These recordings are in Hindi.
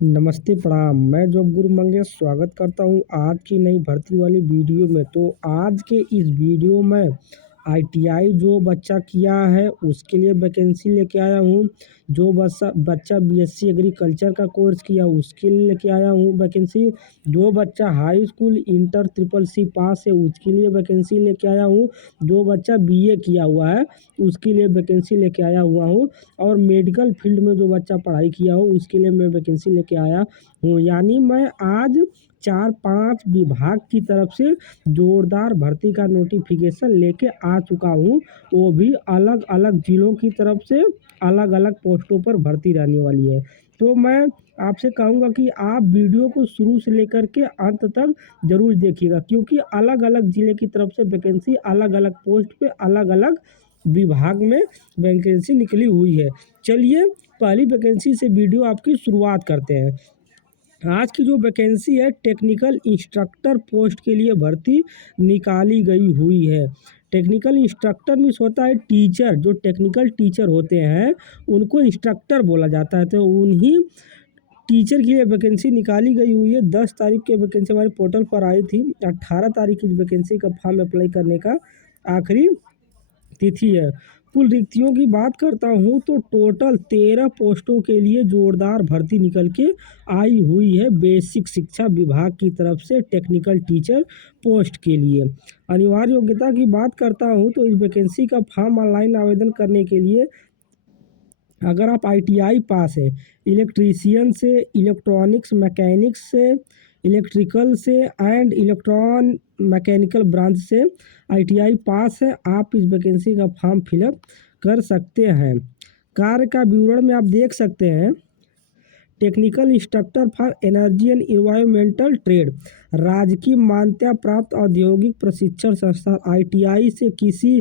नमस्ते प्रणाम। मैं जॉब गुरु मंगेश स्वागत करता हूँ आज की नई भर्ती वाली वीडियो में। तो आज के इस वीडियो में आईटीआई जो बच्चा किया है उसके लिए वैकेंसी लेके आया हूँ। जो बच्चा बीएससी एग्रीकल्चर का कोर्स किया उसके लिए लेके आया हूँ वैकेंसी। जो बच्चा high school inter triple C pass है उसके लिए वैकेंसी लेके आया हूँ। जो बच्चा बीए किया हुआ है उसके लिए वैकेंसी लेके आया हुआ हूँ। और मेडिकल फील्ड में जो बच्चा पढ़ाई किया हो उसके लिए मैं वैकेंसी लेके आया हूँ। यानी मैं आज 4-5 विभाग की तरफ से जोरदार भर्ती का नोटिफिकेशन लेके आ चुका हूँ। वो भी अलग अलग जिलों की तरफ से अलग अलग पोस्टों पर भर्ती रहने वाली है। तो मैं आपसे कहूँगा कि आप वीडियो को शुरू से लेकर के अंत तक ज़रूर देखिएगा, क्योंकि अलग अलग ज़िले की तरफ से वैकेंसी अलग अलग पोस्ट पे अलग अलग विभाग में वैकेंसी निकली हुई है। चलिए पहली वैकेंसी से वीडियो आपकी शुरुआत करते हैं। आज की जो वैकेंसी है टेक्निकल इंस्ट्रक्टर पोस्ट के लिए भर्ती निकाली गई हुई है। टेक्निकल इंस्ट्रक्टर मीन्स होता है टीचर। जो टेक्निकल टीचर होते हैं उनको इंस्ट्रक्टर बोला जाता है। तो उन्हीं टीचर की वैकेंसी निकाली गई हुई है। 10 तारीख की वैकेंसी हमारे पोर्टल पर आई थी। 18 तारीख की वैकेंसी का फॉर्म अप्लाई करने का आखिरी तिथि है। कुल रिक्तियों की बात करता हूँ तो टोटल 13 पोस्टों के लिए जोरदार भर्ती निकल के आई हुई है बेसिक शिक्षा विभाग की तरफ से टेक्निकल टीचर पोस्ट के लिए। अनिवार्य योग्यता की बात करता हूँ तो इस वैकेंसी का फॉर्म ऑनलाइन आवेदन करने के लिए अगर आप आईटीआई पास है, इलेक्ट्रीशियन से, इलेक्ट्रॉनिक्स मैकेनिक्स से, इलेक्ट्रिकल से एंड इलेक्ट्रॉन मैकेनिकल ब्रांच से आईटीआई पास है, आप इस वैकेंसी का फॉर्म फिलअप कर सकते हैं। कार्य का विवरण में आप देख सकते हैं। Technical instructor for energy and environmental trade, राजकीय मान्यता प्राप्त औद्योगिक प्रशिक्षण संस्थान आईटीआई से किसी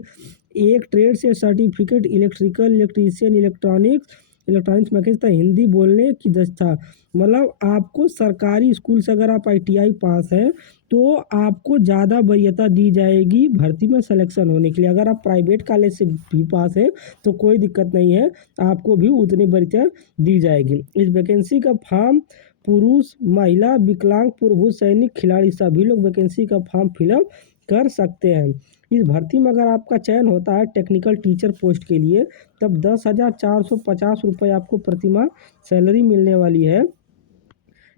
एक ट्रेड से certificate electrical, electrician, electronics mechanics Hindi बोलने की दक्षता। मतलब आपको सरकारी स्कूल से अगर आप आईटीआई पास हैं तो आपको ज़्यादा वरीयता दी जाएगी भर्ती में सिलेक्शन होने के लिए। अगर आप प्राइवेट कॉलेज से भी पास हैं तो कोई दिक्कत नहीं है, आपको भी उतनी वरीयता दी जाएगी। इस वैकेंसी का फॉर्म पुरुष, महिला, विकलांग, पूर्व सैनिक, खिलाड़ी सभी लोग वैकेंसी का फॉर्म फिलअप कर सकते हैं। इस भर्ती में अगर आपका चयन होता है टेक्निकल टीचर पोस्ट के लिए तब 10,450 रुपये आपको प्रतिमाह सैलरी मिलने वाली है।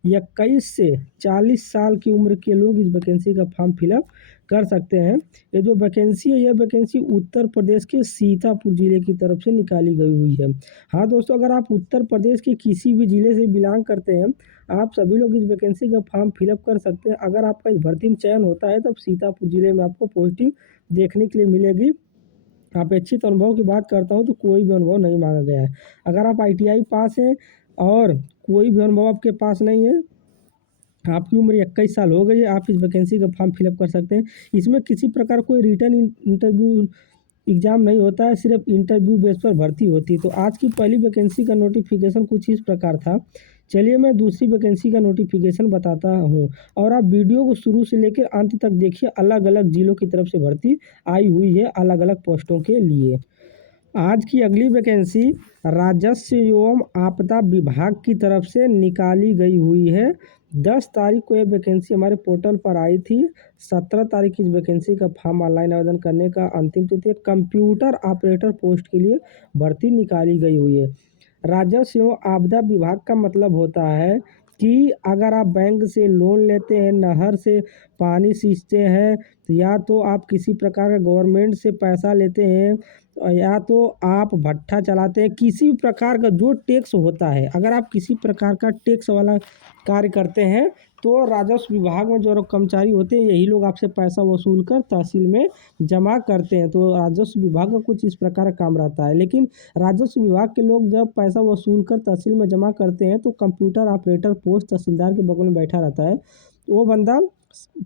21 से 40 साल की उम्र के लोग इस वैकेंसी का फॉर्म फिलअप कर सकते हैं। ये जो वैकेंसी है, यह वैकेंसी उत्तर प्रदेश के सीतापुर ज़िले की तरफ से निकाली गई हुई है। हाँ दोस्तों, अगर आप उत्तर प्रदेश के किसी भी ज़िले से बिलोंग करते हैं, आप सभी लोग इस वैकेंसी का फॉर्म फिलअप कर सकते हैं। अगर आपका इस भर्ती में चयन होता है तब सीतापुर ज़िले में आपको पोस्टिंग देखने के लिए मिलेगी। अपेक्षित अनुभव की बात करता हूँ तो कोई भी अनुभव नहीं मांगा गया है। अगर आप आईटीआई पास हैं और कोई भी अनुभव आपके पास नहीं है, आपकी उम्र 21 साल हो गई है, आप इस वैकेंसी का फॉर्म फिलअप कर सकते हैं। इसमें किसी प्रकार कोई रिटर्न इंटरव्यू एग्ज़ाम नहीं होता है, सिर्फ इंटरव्यू बेस पर भर्ती होती है। तो आज की पहली वैकेंसी का नोटिफिकेशन कुछ इस प्रकार था। चलिए मैं दूसरी वैकेंसी का नोटिफिकेशन बताता हूँ और आप वीडियो को शुरू से लेकर अंत तक देखिए। अलग अलग जिलों की तरफ से भर्ती आई हुई है अलग अलग पोस्टों के लिए। आज की अगली वैकेंसी राजस्व एवं आपदा विभाग की तरफ से निकाली गई हुई है। 10 तारीख को यह वैकेंसी हमारे पोर्टल पर आई थी। 17 तारीख की इस वैकेंसी का फॉर्म ऑनलाइन आवेदन करने का अंतिम तिथि है। कंप्यूटर ऑपरेटर पोस्ट के लिए भर्ती निकाली गई हुई है। राजस्व एवं आपदा विभाग का मतलब होता है कि अगर आप बैंक से लोन लेते हैं, नहर से पानी सींचते हैं, या तो आप किसी प्रकार का गवर्नमेंट से पैसा लेते हैं, या तो आप भट्ठा चलाते हैं, किसी भी प्रकार का जो टैक्स होता है, अगर आप किसी प्रकार का टैक्स वाला कार्य करते हैं तो राजस्व विभाग में जो कर्मचारी होते हैं यही लोग आपसे पैसा वसूल कर तहसील में जमा करते हैं। तो राजस्व विभाग का कुछ इस प्रकार का काम रहता है। लेकिन राजस्व विभाग के लोग जब पैसा वसूल कर तहसील में जमा करते हैं तो कंप्यूटर ऑपरेटर पोस्ट तहसीलदार के बगल में बैठा रहता है, तो वो बंदा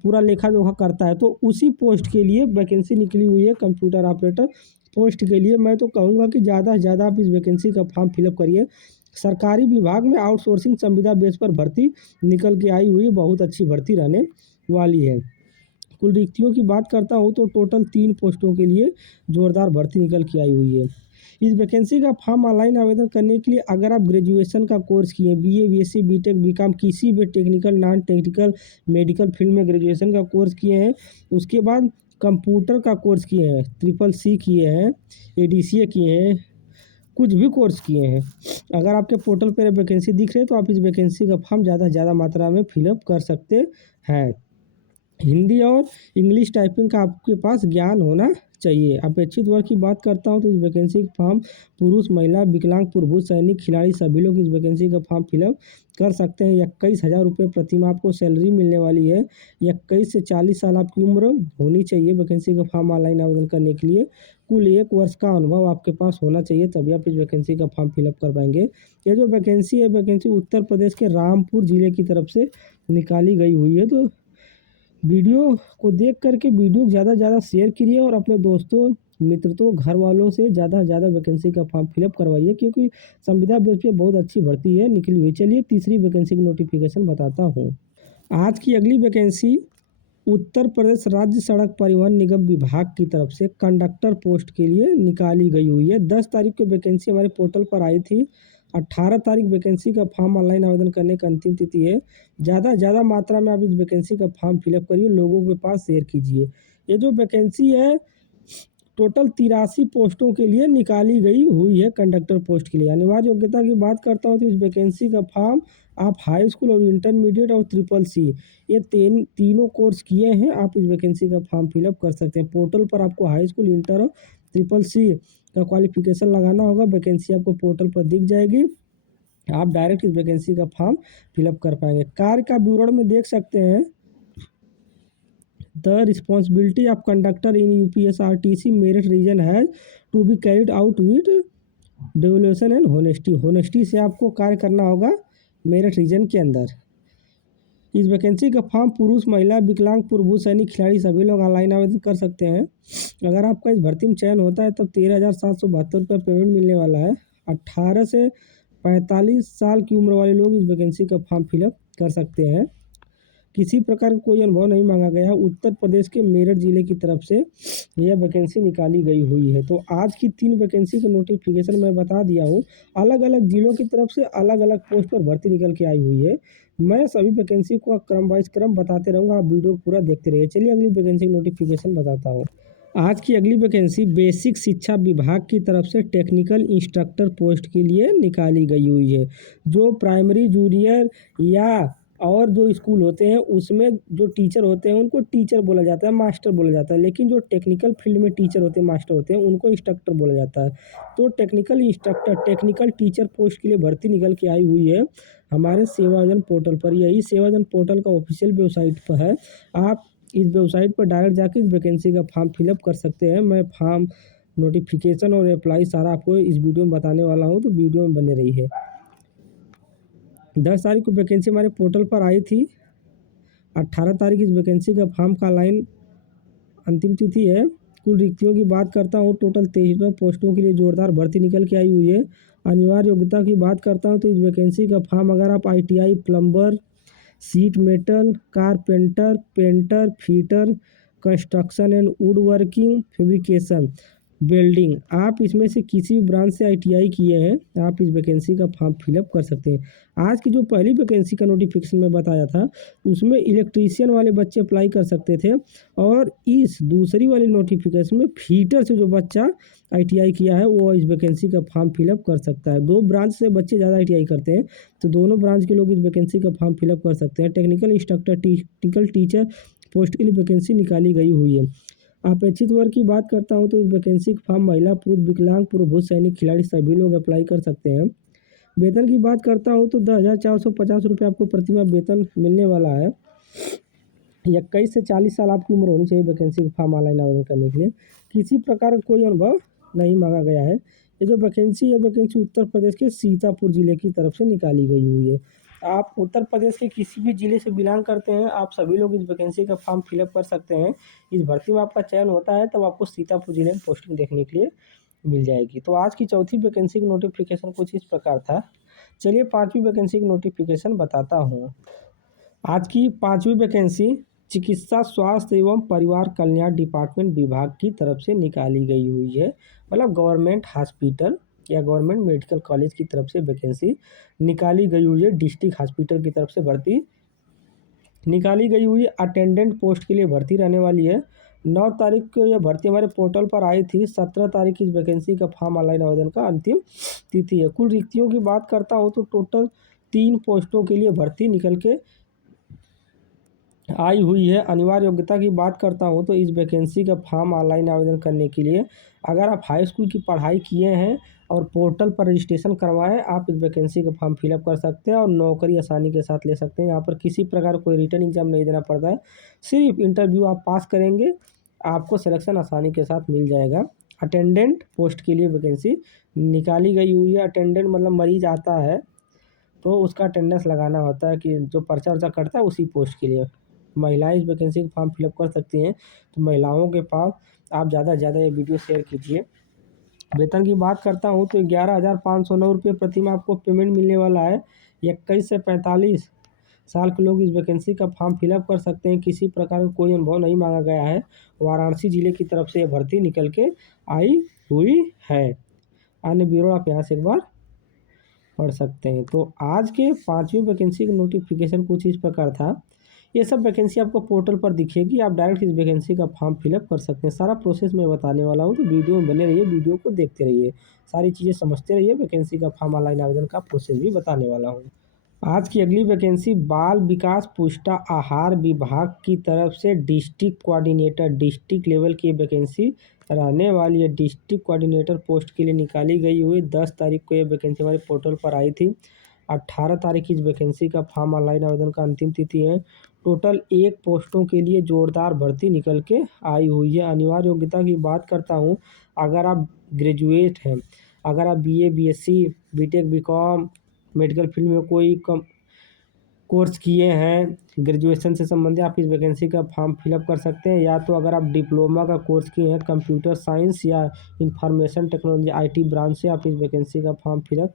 पूरा लेखा जोखा करता है। तो उसी पोस्ट के लिए वैकेंसी निकली हुई है कंप्यूटर ऑपरेटर पोस्ट के लिए। मैं तो कहूँगा कि ज़्यादा से ज़्यादा आप इस वैकेंसी का फॉर्म फिलअप करिए। सरकारी विभाग में आउटसोर्सिंग संविदा बेस पर भर्ती निकल के आई हुई है, बहुत अच्छी भर्ती रहने वाली है। कुल रिक्तियों की बात करता हूँ तो टोटल 3 पोस्टों के लिए जोरदार भर्ती निकल के आई हुई है। इस वैकेंसी का फॉर्म ऑनलाइन आवेदन करने के लिए अगर आप ग्रेजुएशन का कोर्स किए, बीए, बीएससी, बीटेक, बीकॉम, किसी भी technical, non technical, medical field में ग्रेजुएशन का कोर्स किए हैं, उसके बाद कंप्यूटर का कोर्स किए हैं, ट्रिपल सी किए हैं, एडीसीए किए हैं, कुछ भी कोर्स किए हैं, अगर आपके पोर्टल पर वैकेंसी दिख रही है तो आप इस वैकेंसी का फॉर्म ज़्यादा से ज़्यादा मात्रा में फिलअप कर सकते हैं। हिंदी और इंग्लिश टाइपिंग का आपके पास ज्ञान होना चाहिए। अपेक्षित वर्ग की बात करता हूँ तो इस वैकेंसी का फॉर्म पुरुष, महिला, विकलांग, प्रबुद्ध, सैनिक, खिलाड़ी सभी लोग इस वैकेंसी का फॉर्म फिलअप कर सकते हैं। 21,000 रुपये प्रति माह आपको सैलरी मिलने वाली है। 21 से 40 साल आपकी उम्र होनी चाहिए वैकेंसी का फॉर्म ऑनलाइन आवेदन करने के लिए। कुल 1 वर्ष का अनुभव आपके पास होना चाहिए, तभी आप इस वैकेंसी का फॉर्म फिलअप कर पाएंगे। ये जो वैकेंसी है, वैकेंसी उत्तर प्रदेश के रामपुर जिले की तरफ से निकाली गई हुई है। तो वीडियो को देख करके वीडियो ज़्यादा से ज़्यादा शेयर कीजिए और अपने दोस्तों, मित्रों, घर वालों से ज़्यादा से ज़्यादा वैकेंसी का फॉर्म फिलअप करवाइए, क्योंकि संविदा बेस पे बहुत अच्छी भर्ती है निकली हुई। चलिए तीसरी वैकेंसी की नोटिफिकेशन बताता हूँ। आज की अगली वैकेंसी उत्तर प्रदेश राज्य सड़क परिवहन निगम विभाग की तरफ से कंडक्टर पोस्ट के लिए निकाली गई हुई है। 10 तारीख को वैकेंसी हमारे पोर्टल पर आई थी। 18 तारीख वैकेंसी का फॉर्म ऑनलाइन आवेदन करने का अंतिम तिथि है। ज़्यादा मात्रा में आप इस वैकेंसी का फॉर्म फिलअप करिए, लोगों के पास शेयर कीजिए। ये जो वैकेंसी है टोटल 83 पोस्टों के लिए निकाली गई हुई है कंडक्टर पोस्ट के लिए। अनिवार्य योग्यता की बात करता हूँ तो इस वैकेंसी का फॉर्म आप हाई स्कूल और इंटरमीडिएट और ट्रिपल सी ये तीनों कोर्स किए हैं, आप इस वैकेंसी का फॉर्म फिलअप कर सकते हैं। पोर्टल पर आपको हाई स्कूल, इंटर और ट्रिपल सी का क्वालिफिकेशन लगाना होगा। वैकेंसी आपको पोर्टल पर दिख जाएगी, आप डायरेक्ट इस वैकेंसी का फॉर्म फिलअप कर पाएंगे। कार्य का विवरण में देख सकते हैं। The responsibility of conductor in UPSRTC merit region has to be carried out with devotion and honesty। Honesty से आपको कार्य करना होगा मेरठ रीजन के अंदर। इस वैकेंसी का फॉर्म पुरुष, महिला, विकलांग, प्रबुद्ध, सैनिक, खिलाड़ी सभी लोग ऑनलाइन आवेदन कर सकते हैं। अगर आपका इस भर्ती में चयन होता है तब 13,772 रुपये पेमेंट मिलने वाला है। 18 से 45 साल की उम्र वाले लोग इस वैकेंसी का फॉर्म फिलअप कर सकते हैं। किसी प्रकार का कोई अनुभव नहीं मांगा गया है। उत्तर प्रदेश के मेरठ जिले की तरफ से यह वैकेंसी निकाली गई हुई है। तो आज की 3 वैकेंसी का नोटिफिकेशन मैं बता दिया हूँ। अलग अलग जिलों की तरफ से अलग अलग पोस्ट पर भर्ती निकल के आई हुई है। मैं सभी वैकेंसी को क्रम वाइज बताते रहूँगा, आप वीडियो पूरा देखते रहिए। चलिए अगली वैकेंसी का नोटिफिकेशन बताता हूँ। आज की अगली वैकेंसी बेसिक शिक्षा विभाग की तरफ से टेक्निकल इंस्ट्रक्टर पोस्ट के लिए निकाली गई हुई है। जो प्राइमरी, जूनियर या और जो स्कूल होते हैं उसमें जो टीचर होते हैं उनको टीचर बोला जाता है, मास्टर बोला जाता है। लेकिन जो टेक्निकल फील्ड में टीचर होते हैं, मास्टर होते हैं, उनको इंस्ट्रक्टर बोला जाता है। तो technical instructor, technical teacher post के लिए भर्ती निकल के आई हुई है हमारे सेवाजन पोर्टल पर। यही सेवाजन पोर्टल का ऑफिशियल वेबसाइट पर है। आप इस वेबसाइट पर डायरेक्ट जाकर इस वैकेंसी का फॉर्म फिलअप कर सकते हैं। मैं फॉर्म, नोटिफिकेशन और अप्लाई सारा आपको इस वीडियो में बताने वाला हूँ, तो वीडियो में बने रही है। 10 तारीख को वैकेंसी हमारे पोर्टल पर आई थी। 18 तारीख इस वैकेंसी का फॉर्म का लाइन अंतिम तिथि है। कुल रिक्तियों की बात करता हूँ, टोटल 23 पोस्टों के लिए जोरदार भर्ती निकल के आई हुई है। अनिवार्य योग्यता की बात करता हूँ तो इस वैकेंसी का फॉर्म अगर आप ITI plumber, seat metal, carpenter, painter, fitter, construction and would working, fabrication, welding, आप इसमें से किसी भी ब्रांच से ITI किए हैं, आप इस वैकेंसी का फॉर्म फिलअप कर सकते हैं। आज की जो पहली वैकेंसी का नोटिफिकेशन में बताया था उसमें इलेक्ट्रीशियन वाले बच्चे अप्लाई कर सकते थे, और इस दूसरी वाली नोटिफिकेशन में फीटर से जो बच्चा ITI किया है वो इस वैकेंसी का फॉर्म फिलअप कर सकता है। 2 ब्रांच से बच्चे ज़्यादा ITI करते हैं तो दोनों ब्रांच के लोग इस वैकेंसी का फॉर्म फिलअप कर सकते हैं। Technical instructor, technical teacher post के लिए वैकेंसी निकाली गई हुई है। अपेक्षित वर्ग की बात करता हूँ तो इस वैकेंसी का फॉर्म महिला, पुरुष, विकलांग, प्रबुद्ध, सैनिक, खिलाड़ी सभी लोग अप्लाई कर सकते हैं। वेतन की बात करता हूँ तो 10,450 रुपये आपको प्रतिमाह वेतन मिलने वाला है। 21 से 40 साल आपकी उम्र होनी चाहिए वैकेंसी का फॉर्म ऑनलाइन आवेदन करने के लिए। किसी प्रकार का कोई अनुभव नहीं मांगा गया है। ये जो वैकेंसी है, वैकेंसी उत्तर प्रदेश के सीतापुर जिले की तरफ से निकाली गई हुई है। आप उत्तर प्रदेश के किसी भी जिले से बिलोंग करते हैं, आप सभी लोग इस वैकेंसी का फॉर्म फिलअप कर सकते हैं। इस भर्ती में आपका चयन होता है तब आपको सीतापुर जिले में पोस्टिंग देखने के लिए मिल जाएगी। तो आज की चौथी वैकेंसी की नोटिफिकेशन कुछ इस प्रकार था। चलिए 5वीं वैकेंसी की नोटिफिकेशन बताता हूँ। आज की 5वीं वैकेंसी चिकित्सा स्वास्थ्य एवं परिवार कल्याण डिपार्टमेंट विभाग की तरफ से निकाली गई हुई है। मतलब गवर्नमेंट हॉस्पिटल या गवर्नमेंट मेडिकल कॉलेज की तरफ से वैकेंसी निकाली गई हुई है। डिस्ट्रिक्ट हॉस्पिटल की तरफ से भर्ती निकाली गई हुई अटेंडेंट पोस्ट के लिए भर्ती रहने वाली है। 9 तारीख को यह भर्ती हमारे पोर्टल पर आई थी। 17 तारीख इस वैकेंसी का फॉर्म ऑनलाइन आवेदन का अंतिम तिथि है। कुल रिक्तियों की बात करता हूँ तो टोटल 3 पोस्टों के लिए भर्ती निकल के आई हुई है। अनिवार्य योग्यता की बात करता हूँ तो इस वैकेंसी का फॉर्म ऑनलाइन आवेदन करने के लिए अगर आप हाई स्कूल की पढ़ाई किए हैं और पोर्टल पर रजिस्ट्रेशन करवाएं, आप इस वैकेंसी का फॉर्म फिलअप कर सकते हैं और नौकरी आसानी के साथ ले सकते हैं। यहाँ पर किसी प्रकार कोई रिटर्न एग्जाम नहीं देना पड़ता है, सिर्फ इंटरव्यू आप पास करेंगे, आपको सिलेक्शन आसानी के साथ मिल जाएगा। अटेंडेंट पोस्ट के लिए वैकेंसी निकाली गई हुई है। अटेंडेंट मतलब मरीज आता है तो उसका अटेंडेंस लगाना होता है, कि जो पर्चा वर्चा कटता है उसी पोस्ट के लिए। महिलाएं इस वैकेंसी का फॉर्म फिलअप कर सकती हैं। तो महिलाओं के पास आप ज़्यादा से ज़्यादा ये वीडियो शेयर कीजिए। वेतन की बात करता हूँ तो 11,509 रुपये प्रति माह आपको पेमेंट मिलने वाला है। 21 से 45 साल के लोग इस वैकेंसी का फॉर्म फिलअप कर सकते हैं। किसी प्रकार का कोई अनुभव नहीं मांगा गया है। वाराणसी जिले की तरफ से यह भर्ती निकल के आई हुई है। अन्य ब्यूरो आप यहाँ से एक बार पढ़ सकते हैं। तो आज के 5वीं वैकेंसी का नोटिफिकेशन कुछ इस प्रकार था। ये सब वैकेंसी आपको पोर्टल पर दिखेगी, आप डायरेक्ट इस वैकेंसी का फॉर्म फिलअप कर सकते हैं। सारा प्रोसेस मैं बताने वाला हूँ, तो वीडियो में बने रहिए, वीडियो को देखते रहिए, सारी चीज़ें समझते रहिए। वैकेंसी का फॉर्म ऑनलाइन आवेदन का प्रोसेस भी बताने वाला हूँ। आज की अगली वैकेंसी बाल विकास पुष्टा आहार विभाग की तरफ से डिस्ट्रिक्ट कोऑर्डिनेटर, डिस्ट्रिक्ट लेवल की वैकेंसी रहने वाली है। डिस्ट्रिक्ट कोऑर्डिनेटर पोस्ट के लिए निकाली गई हुई 10 तारीख को यह वैकेंसी हमारे पोर्टल पर आई थी। 18 तारीख इस वैकेंसी का फॉर्म ऑनलाइन आवेदन का अंतिम तिथि है। टोटल 1 पोस्टों के लिए जोरदार भर्ती निकल के आई हुई है। अनिवार्य योग्यता की बात करता हूँ, अगर आप ग्रेजुएट हैं, अगर आप BA, BSc, BTech, BCom, medical field में कोई कम कोर्स किए हैं, ग्रेजुएशन से संबंधित, आप इस वैकेंसी का फॉर्म फिलअप कर सकते हैं। या तो अगर आप डिप्लोमा का कोर्स किए हैं कंप्यूटर साइंस या इंफॉर्मेशन टेक्नोलॉजी आईटी ब्रांच से, आप इस वैकेंसी का फॉर्म फिलअप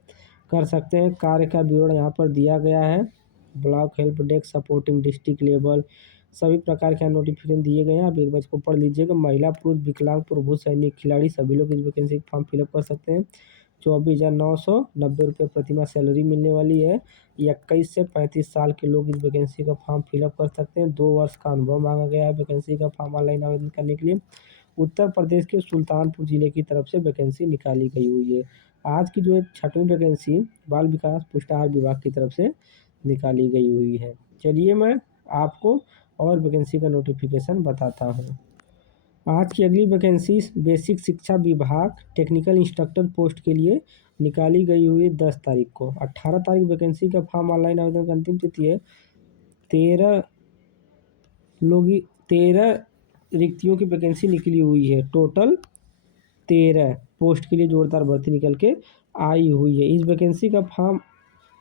कर सकते हैं। कार्य का विवरण यहाँ पर दिया गया है। Block help desk supporting district level, सभी प्रकार के नोटिफिकेशन दिए गए हैं, आप एक बार इसको पढ़ लीजिएगा। महिला, पुरुष, विकलांग, प्रभु सैनिक, खिलाड़ी सभी लोग इस वैकेंसी का फॉर्म फिलअप कर सकते हैं। 24,990 रुपये प्रति माह सैलरी मिलने वाली है। 21 से 35 साल के लोग इस वैकेंसी का फॉर्म फिलअप कर सकते हैं। 2 वर्ष का अनुभव मांगा गया है वैकेंसी का फॉर्म ऑनलाइन आवेदन करने के लिए। उत्तर प्रदेश के सुल्तानपुर जिले की तरफ से वैकेंसी निकाली गई हुई है। आज की जो 6वीं वैकेंसी बाल विकास पुष्टाहार विभाग की तरफ से निकाली गई हुई है। चलिए मैं आपको और वैकेंसी का नोटिफिकेशन बताता हूँ। आज की अगली वैकेंसी बेसिक शिक्षा विभाग टेक्निकल इंस्ट्रक्टर पोस्ट के लिए निकाली गई हुई है 10 तारीख को। 18 तारीख वैकेंसी का फॉर्म ऑनलाइन आवेदन का अंतिम तिथि है। 13 लोग 13 रिक्तियों की वैकेंसी निकली हुई है। टोटल 13 पोस्ट के लिए जोरदार भर्ती निकल के आई हुई है। इस वैकेंसी का फॉर्म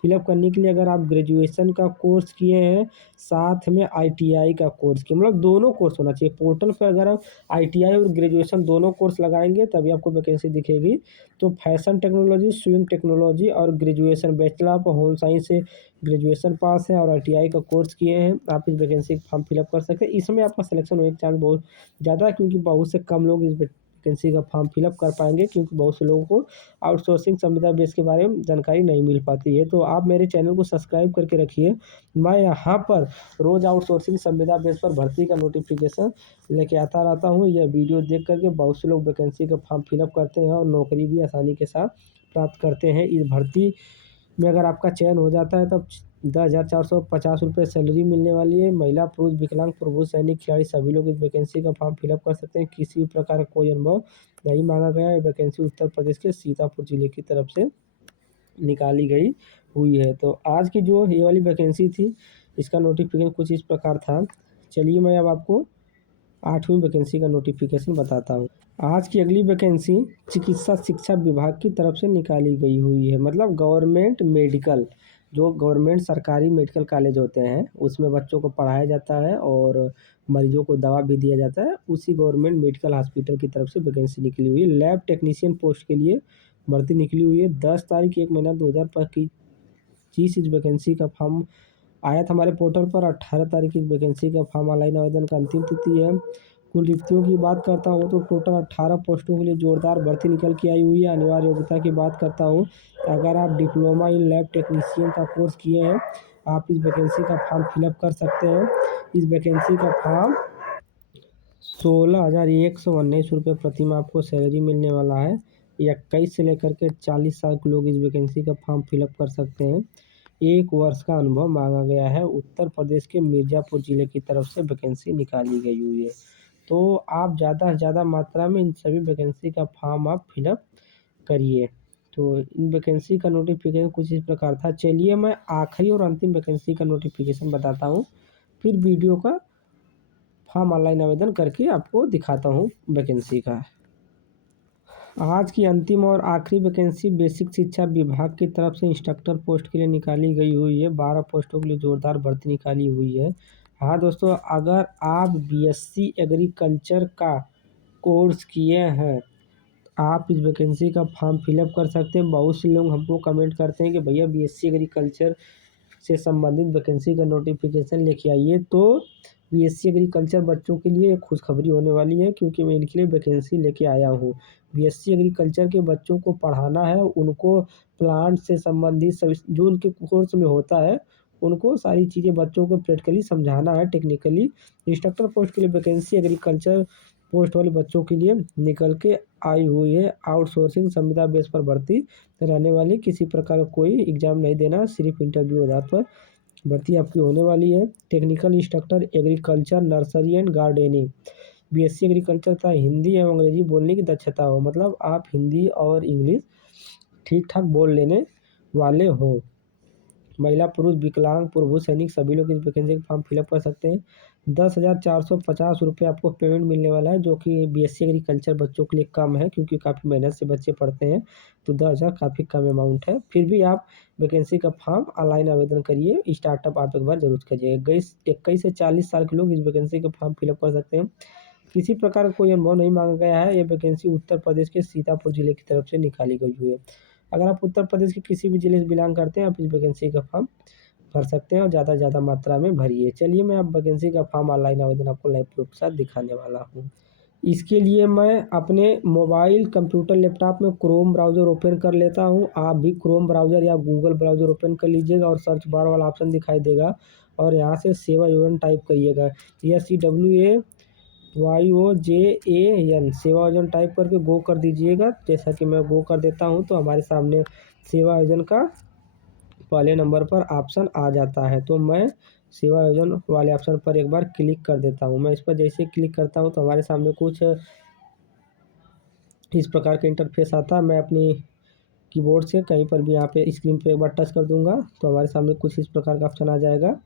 फिलअप करने के लिए अगर आप ग्रेजुएशन का कोर्स किए हैं, साथ में आईटीआई का कोर्स किए, मतलब दोनों कोर्स होना चाहिए। पोर्टल पर अगर आप आईटीआई और ग्रेजुएशन दोनों कोर्स लगाएंगे तभी आपको वैकेंसी दिखेगी। तो फैशन टेक्नोलॉजी, स्विंग टेक्नोलॉजी और graduation bachelor of home science से ग्रेजुएशन पास है और आईटीआई का कोर्स किए हैं, आप इस वैकेंसी फॉर्म फिलअप कर सकते हैं। इसमें आपका सिलेक्शन होने का चांस बहुत ज़्यादा है, क्योंकि बहुत से कम लोग इस वैकेंसी का फॉर्म फिलअप कर पाएंगे, क्योंकि बहुत से लोगों को आउटसोर्सिंग संविदा बेस के बारे में जानकारी नहीं मिल पाती है। तो आप मेरे चैनल को सब्सक्राइब करके रखिए। मैं यहाँ पर रोज़ आउटसोर्सिंग संविदा बेस पर भर्ती का नोटिफिकेशन लेके आता रहता हूँ। यह वीडियो देख करके बहुत से लोग वैकेंसी का फॉर्म फिलअप करते हैं और नौकरी भी आसानी के साथ प्राप्त करते हैं। इस भर्ती में अगर आपका चयन हो जाता है तब 10,450 रुपये सैलरी मिलने वाली है। महिला, पुरुष, विकलांग, प्रभु सैनिक, खिलाड़ी सभी लोग इस वैकेंसी का फॉर्म फिलअप कर सकते हैं। किसी भी प्रकार का कोई अनुभव नहीं मांगा गया है। वैकेंसी उत्तर प्रदेश के सीतापुर जिले की तरफ से निकाली गई हुई है। तो आज की जो ये वाली वैकेंसी थी, इसका नोटिफिकेशन कुछ इस प्रकार था। चलिए मैं अब आपको 8वीं वैकेंसी का नोटिफिकेशन बताता हूँ। आज की अगली वैकेंसी चिकित्सा शिक्षा विभाग की तरफ से निकाली गई हुई है। मतलब गवर्नमेंट मेडिकल, जो गवर्नमेंट सरकारी मेडिकल कॉलेज होते हैं उसमें बच्चों को पढ़ाया जाता है और मरीजों को दवा भी दिया जाता है, उसी गवर्नमेंट मेडिकल हॉस्पिटल की तरफ से वैकेंसी निकली हुई है। लैब टेक्नीशियन पोस्ट के लिए भर्ती निकली हुई है। 10 तारीख 1 महीना 2025 इस वैकेंसी का फॉर्म आया था हमारे पोर्टल पर 18 तारीख की वैकेंसी का फॉर्म ऑनलाइन आवेदन का अंतिम तिथि है। कुल रिक्तियों की बात करता हूँ तो टोटल 18 पोस्टों के लिए जोरदार भर्ती निकल के आई हुई है। अनिवार्य योग्यता की बात करता हूँ, अगर आप डिप्लोमा इन लैब टेक्नीशियन का कोर्स किए हैं, आप इस वैकेंसी का फॉर्म फिलअप कर सकते हैं। इस वैकेंसी का फॉर्म 16,119 रुपये प्रति माह आपको सैलरी मिलने वाला है। 21 से लेकर के 40 साल के लोग इस वैकेंसी का फॉर्म फिलअप कर सकते हैं। 1 वर्ष का अनुभव मांगा गया है। उत्तर प्रदेश के मिर्ज़ापुर ज़िले की तरफ से वैकेंसी निकाली गई हुई है। तो आप ज़्यादा से ज़्यादा मात्रा में इन सभी वैकेंसी का फॉर्म आप फिलअप करिए। तो इन वैकेंसी का नोटिफिकेशन कुछ इस प्रकार था। चलिए मैं आखिरी और अंतिम वैकेंसी का नोटिफिकेशन बताता हूँ, फिर वीडियो का फॉर्म ऑनलाइन आवेदन करके आपको दिखाता हूँ वैकेंसी का। आज की अंतिम और आखिरी वैकेंसी बेसिक शिक्षा विभाग की तरफ से इंस्ट्रक्टर पोस्ट के लिए निकाली गई हुई है। 12 पोस्टों के लिए जोरदार भर्ती निकाली हुई है। हाँ दोस्तों, अगर आप बीएससी एग्रीकल्चर का कोर्स किए हैं, आप इस वैकेंसी का फॉर्म फिलअप कर सकते हैं। बहुत से लोग हमको कमेंट करते हैं कि भैया बीएससी एग्रीकल्चर से संबंधित वैकेंसी का नोटिफिकेशन लेके आइए। तो बीएससी एग्रीकल्चर बच्चों के लिए एक खुशखबरी होने वाली है, क्योंकि मैं इनके लिए वैकेंसी लेके आया हूँ। बीएससी एग्रीकल्चर के बच्चों को पढ़ाना है, उनको प्लांट से संबंधित सभी जो उनके कोर्स में होता है, उनको सारी चीज़ें बच्चों को प्रैक्टिकली समझाना है, टेक्निकली। इंस्ट्रक्टर पोस्ट के लिए वैकेंसी एग्रीकल्चर पोस्ट वाले बच्चों के लिए निकल के आई हुई है। आउटसोर्सिंग संविदा बेस पर भर्ती रहने वाली, किसी प्रकार का कोई एग्ज़ाम नहीं देना, सिर्फ इंटरव्यू आधार पर भर्ती आपकी होने वाली है। Technical instructor agriculture, nursery and gardening, BSc agriculture तथा हिंदी एवं अंग्रेजी बोलने की दक्षता हो, मतलब आप हिंदी और इंग्लिश ठीक ठाक बोल लेने वाले हो। महिला, पुरुष, विकलांग, प्रभु सैनिक सभी लोग इस वैकेंसी का फॉर्म फिलअप कर सकते हैं। 10,450 रुपये आपको पेमेंट मिलने वाला है, जो कि बीएससी एग्रीकल्चर बच्चों के लिए कम है, क्योंकि काफ़ी मेहनत से बच्चे पढ़ते हैं। तो 10,000 काफ़ी कम अमाउंट है। फिर भी आप वैकेंसी का फॉर्म ऑनलाइन आवेदन करिए। स्टार्टअप आप एक बार जरूर करिए। 21 से 40 साल के लोग इस वैकेंसी का फॉर्म फिलअप कर सकते हैं। किसी प्रकार का कोई अनुभव नहीं मांगा गया है। ये वैकेंसी उत्तर प्रदेश के सीतापुर जिले की तरफ से निकाली गई हुई है। अगर आप उत्तर प्रदेश के किसी भी जिले से बिलोंग करते हैं, आप इस वैकेंसी का फॉर्म भर सकते हैं और ज़्यादा से ज़्यादा मात्रा में भरिए। चलिए मैं अब वैकेंसी का फॉर्म ऑनलाइन आवेदन आपको लाइव प्रूफ के साथ दिखाने वाला हूँ। इसके लिए मैं अपने मोबाइल, कंप्यूटर, लैपटॉप में क्रोम ब्राउज़र ओपन कर लेता हूँ। आप भी क्रोम ब्राउज़र या गूगल ब्राउज़र ओपन कर लीजिएगा और सर्च बार वाला ऑप्शन दिखाई देगा और यहाँ से सेवा योजन टाइप करिएगा। SEWAYOJAN सेवा योजन टाइप करके गो कर दीजिएगा। जैसा कि मैं गो कर देता हूँ तो हमारे सामने सेवा योजन का पहले नंबर पर ऑप्शन आ जाता है। तो मैं सेवा योजन वाले ऑप्शन पर एक बार क्लिक कर देता हूँ। मैं इस पर जैसे क्लिक करता हूँ तो हमारे सामने कुछ इस प्रकार का इंटरफेस आता है। मैं अपनी कीबोर्ड से कहीं पर भी यहाँ पे स्क्रीन पे एक बार टच कर दूंगा तो हमारे सामने कुछ इस प्रकार का ऑप्शन आ जाएगा।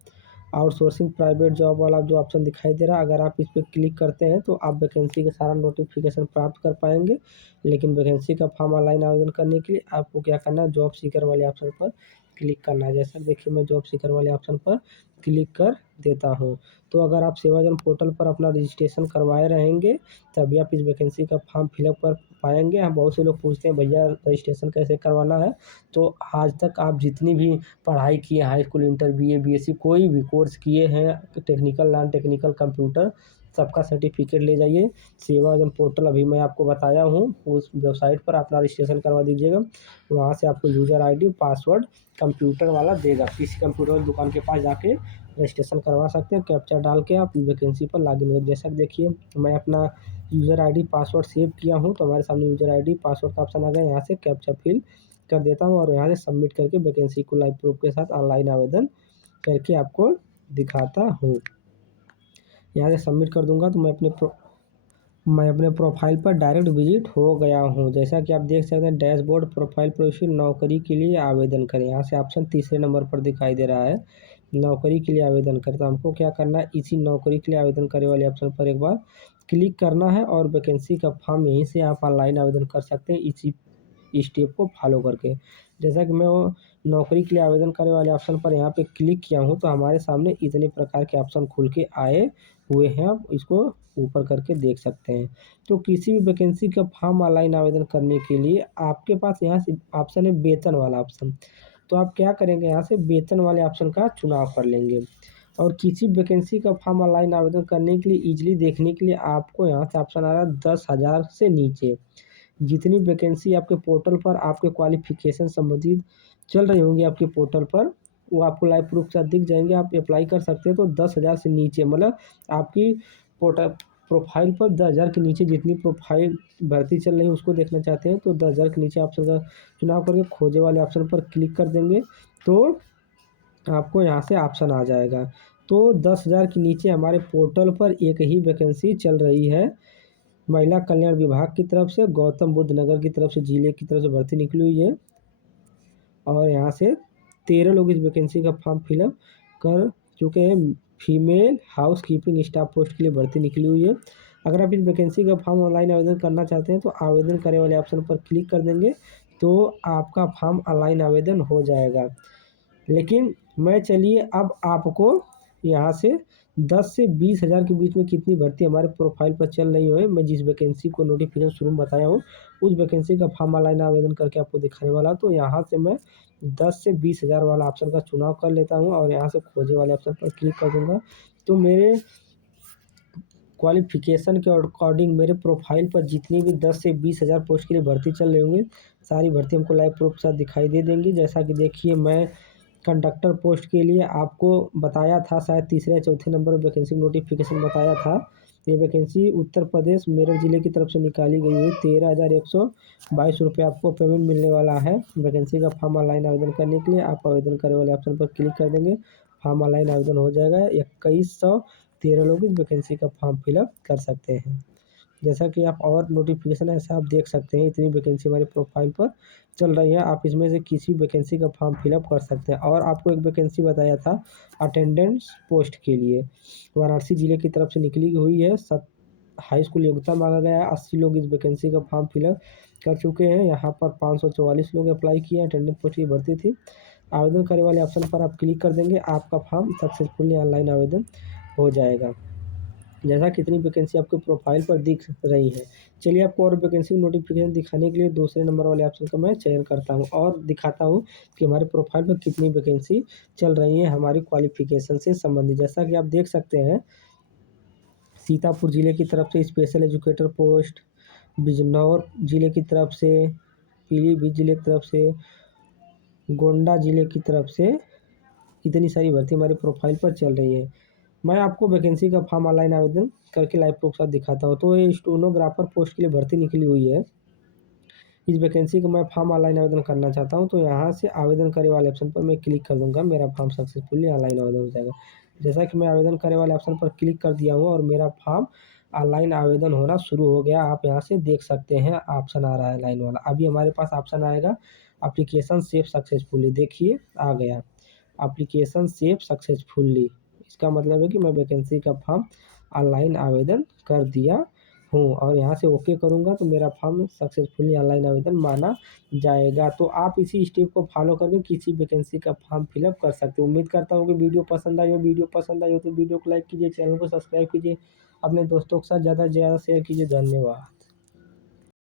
आउटसोर्सिंग प्राइवेट जॉब वाला जो ऑप्शन दिखाई दे रहा है, अगर आप इस पर क्लिक करते हैं तो आप वैकेंसी का सारा नोटिफिकेशन प्राप्त कर पाएंगे। लेकिन वैकेंसी का फॉर्म ऑनलाइन आवेदन करने के लिए आपको क्या करना है, जॉब सीकर वाले ऑप्शन पर क्लिक करना है। जैसा देखिए मैं जॉब सीकर वाले ऑप्शन पर क्लिक कर देता हूँ। तो अगर आप सेवाजन पोर्टल पर अपना रजिस्ट्रेशन करवाए रहेंगे तभी आप इस वैकेंसी का फॉर्म फिलअप कर पाएंगे। हम बहुत से लोग पूछते हैं भैया रजिस्ट्रेशन कैसे करवाना है, तो आज तक आप जितनी भी पढ़ाई किए, high school, inter, BA, BSc, कोई भी कोर्स किए हैं, टेक्निकल, नॉन टेक्निकल, कंप्यूटर, सबका सर्टिफिकेट ले जाइए। सेवाजन पोर्टल अभी मैं आपको बताया हूँ, उस वेबसाइट पर अपना रजिस्ट्रेशन करवा दीजिएगा। वहाँ से आपको यूज़र आईडी, पासवर्ड कंप्यूटर वाला देगा। किसी कंप्यूटर दुकान के पास जाके रजिस्ट्रेशन करवा सकते हैं। कैप्चा डाल के आप वैकेंसी पर लॉगिन हो। जैसा कि देखिए मैं अपना यूज़र आईडी, पासवर्ड सेव किया हूँ तो हमारे सामने यूज़र आईडी, पासवर्ड का ऑप्शन आ गया। यहाँ से कैप्चा फिल कर देता हूँ और यहाँ से सबमिट करके वैकेंसी को लाइव प्रूफ के साथ ऑनलाइन आवेदन करके आपको दिखाता हूँ। यहाँ से सबमिट कर दूंगा तो मैं अपने प्रोफाइल पर डायरेक्ट विजिट हो गया हूँ। जैसा कि आप देख सकते हैं, डैशबोर्ड, प्रोफाइल, प्रोफाइल, नौकरी के लिए आवेदन करें। यहाँ से ऑप्शन तीसरे नंबर पर दिखाई दे रहा है, नौकरी के लिए आवेदन करें। तो हमको क्या करना है, इसी नौकरी के लिए आवेदन करे वाले ऑप्शन पर एक बार क्लिक करना है और वैकेंसी का फॉर्म यहीं से आप ऑनलाइन आवेदन कर सकते हैं, इसी स्टेप को फॉलो करके। जैसा कि मैं वो नौकरी के लिए आवेदन करने वाले ऑप्शन पर यहाँ पे क्लिक किया हूँ तो हमारे सामने इतने प्रकार के ऑप्शन खुल के आए हुए हैं। आप इसको ऊपर करके देख सकते हैं। तो किसी भी वैकेंसी का फॉर्म ऑनलाइन आवेदन करने के लिए आपके पास यहाँ से ऑप्शन है वेतन वाला ऑप्शन। तो आप क्या करेंगे, यहाँ से वेतन वाले ऑप्शन का चुनाव कर लेंगे। और किसी वैकेंसी का फॉर्म ऑनलाइन आवेदन करने के लिए ईज़िली देखने के लिए आपको यहाँ से ऑप्शन आ रहा है 10,000 से नीचे। जितनी वैकेंसी आपके पोर्टल पर आपके क्वालिफ़िकेशन संबंधित चल रही होंगी आपके पोर्टल पर, वो आपको लाइव प्रूफ के साथ दिख जाएँगे, आप अप्लाई कर सकते हैं। तो 10,000 से नीचे मतलब आपकी पोर्टल प्रोफ़ाइल पर 10,000 के नीचे जितनी प्रोफ़ाइल भर्ती चल रही है उसको देखना चाहते हैं, तो 10,000 के नीचे ऑप्शन का चुनाव करके खोजे वाले ऑप्शन पर क्लिक कर देंगे, तो आपको यहाँ से ऑप्शन आ जाएगा। तो 10,000 के नीचे हमारे पोर्टल पर एक ही वैकेंसी चल रही है। महिला कल्याण विभाग की तरफ से गौतम बुद्ध नगर की तरफ से जिले की तरफ से भर्ती निकली हुई है। और यहाँ से 13 लोग इस वैकेंसी का फॉर्म फिलअप कर चुके हैं। Female house keeping staff post के लिए भर्ती निकली हुई है। अगर आप इस वैकेंसी का फॉर्म ऑनलाइन आवेदन करना चाहते हैं तो आवेदन करें वाले ऑप्शन पर क्लिक कर देंगे, तो आपका फॉर्म ऑनलाइन आवेदन हो जाएगा। लेकिन मैं चलिए अब आपको यहाँ से 10 से 20,000 के बीच में कितनी भर्ती हमारे प्रोफाइल पर चल रही है, मैं जिस वैकेंसी को नोटिफिकेशन शुरू में बताया हूँ, उस वैकेंसी का फॉर्म ऑनलाइन आवेदन करके आपको दिखाने वाला। तो यहाँ से मैं 10 से 20,000 वाला ऑप्शन का चुनाव कर लेता हूँ और यहाँ से खोजे वाले ऑप्शन पर क्लिक कर दूँगा। तो मेरे क्वालिफ़िकेशन के अकॉर्डिंग मेरे प्रोफाइल पर जितनी भी 10 से 20,000 पोस्ट के लिए भर्ती चल रही होंगी, सारी भर्ती हमको लाइव प्रूफ के साथ दिखाई दे देंगी। जैसा कि देखिए, मैं कंडक्टर पोस्ट के लिए आपको बताया था, शायद तीसरे या चौथे नंबर पर वैकेंसी नोटिफिकेशन बताया था। ये वैकेंसी उत्तर प्रदेश मेरठ ज़िले की तरफ से निकाली गई है। 13,122 रुपये आपको पेमेंट मिलने वाला है। वैकेंसी का फॉर्म ऑनलाइन आवेदन करने के लिए आप आवेदन करें वाले ऑप्शन पर क्लिक कर देंगे, फॉर्म ऑनलाइन आवेदन हो जाएगा। 2113 लोग इस वैकेंसी का फॉर्म फिलअप कर सकते हैं। जैसा कि आप और नोटिफिकेशन ऐसा आप देख सकते हैं, इतनी वैकेंसी हमारे प्रोफाइल पर चल रही है। आप इसमें से किसी वैकेंसी का फॉर्म फिलअप कर सकते हैं। और आपको एक वैकेंसी बताया था अटेंडेंस पोस्ट के लिए, वाराणसी ज़िले की तरफ से निकली हुई है। हाई स्कूल योग्यता मांगा गया है। 80 लोग इस वैकेंसी का फॉर्म फिलअप कर चुके हैं। यहाँ पर 544 लोग अप्लाई किए हैं। अटेंडेंस पोस्ट की भर्ती थी। आवेदन करने वाले ऑप्शन पर आप क्लिक कर देंगे, आपका फॉर्म सक्सेसफुली ऑनलाइन आवेदन हो जाएगा। जैसा कितनी वैकेंसी आपके प्रोफाइल पर दिख रही है। चलिए आपको और वैकेंसी नोटिफिकेशन दिखाने के लिए दूसरे नंबर वाले ऑप्शन का मैं चयन करता हूँ और दिखाता हूँ कि हमारे प्रोफाइल पर कितनी वैकेंसी चल रही है हमारी क्वालिफिकेशन से संबंधित। जैसा कि आप देख सकते हैं, सीतापुर ज़िले की तरफ से स्पेशल एजुकेटर पोस्ट, बिजनौर ज़िले की तरफ से, पीलीभीत ज़िले की तरफ से, गोंडा ज़िले की तरफ से इतनी सारी भर्ती हमारे प्रोफाइल पर चल रही है। मैं आपको वैकेंसी का फॉर्म ऑनलाइन आवेदन करके लाइव प्रूफ के साथ दिखाता हूँ। तो ये स्टेनोग्राफर पोस्ट के लिए भर्ती निकली हुई है। इस वैकेंसी को मैं फॉर्म ऑनलाइन आवेदन करना चाहता हूँ, तो यहाँ से आवेदन करे वाले ऑप्शन पर मैं क्लिक कर दूँगा, मेरा फॉर्म सक्सेसफुली ऑनलाइन आवेदन हो जाएगा। जैसा कि मैं आवेदन करे वाले ऑप्शन पर क्लिक कर दिया हूँ और मेरा फॉर्म ऑनलाइन आवेदन होना शुरू हो गया। आप यहाँ से देख सकते हैं ऑप्शन आ रहा है लाइन वाला। अभी हमारे पास ऑप्शन आएगा एप्लीकेशन सेव सक्सेसफुली, देखिए आ गया एप्लीकेशन सेव सक्सेसफुली। इसका मतलब है कि मैं वैकेंसी का फॉर्म ऑनलाइन आवेदन कर दिया हूँ और यहाँ से ओके करूँगा तो मेरा फॉर्म सक्सेसफुली ऑनलाइन आवेदन माना जाएगा। तो आप इसी स्टेप को फॉलो करके किसी वैकेंसी का फॉर्म फिलअप कर सकते हो। उम्मीद करता हूँ कि वीडियो पसंद आई हो। वीडियो पसंद आई हो तो वीडियो को लाइक कीजिए, चैनल को सब्सक्राइब कीजिए, अपने दोस्तों के साथ ज़्यादा से ज़्यादा शेयर कीजिए। धन्यवाद।